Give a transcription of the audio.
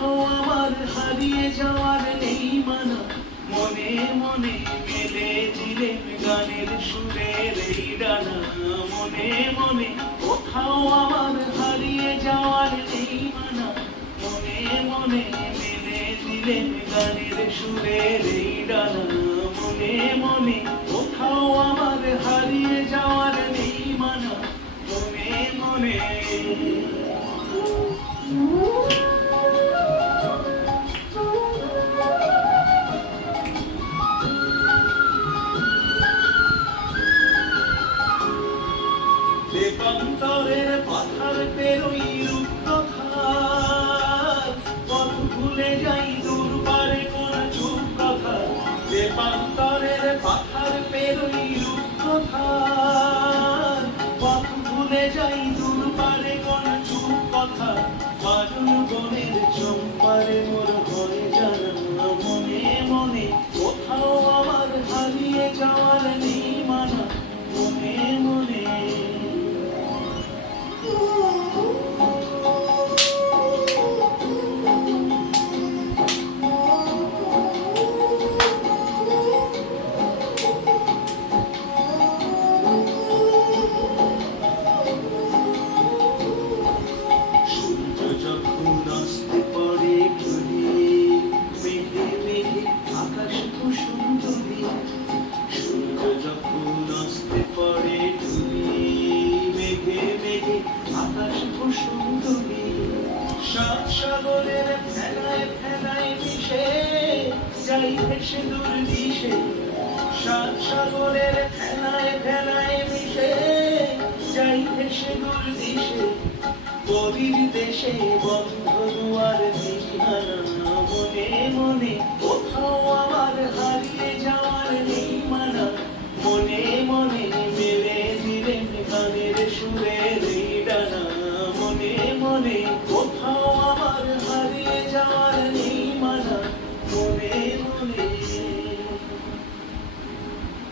কোথাও আমার হারিয়ে যাওয়ার নেই মানা, মনে মনে মেলে দিলেন গানের সুরের এই ডানা। মনে মনে কোথাও আমার হারিয়ে যাওয়ার নেই মানা, মনে মনে মেলে দিলেন গানের সুরের এই ডানা। মনে মনে কোথাও আমার হারিয়ে যাওয়ার নেই মানা, মনে মনে। দেবান্তরের পাথার পেরোই রূপকথা, পথ ভুলে যাই দূরপারে কোন চুপ কথা। দেবান্তরের পাথার পেরোই রূপকথা, পথ ভুলে যাই দূরপারে কোন চুপ কথা। বাদল বনের চম্পারে মোর হয়ে জানা, মনে মনে কোথাও আমার হারিয়ে যাওয়ার নেই মানা, মনে মনে। সাত সাগরের ফেলায় ফেলায় মিশে যাই ভেসে দূর দিশে, সাত সাগরের ফেলায় ফেলায় মিশে যাই ভেসে দূর দিশে। কবির দেশে বন্ধ দুয়ার দিহানা, মনে মনে কোথাও আমার হারিয়ে যাওয়ার নেই মানা। মনে মনে মেলে দিলেন গানের সুরের এই ডানা, মনে মনে।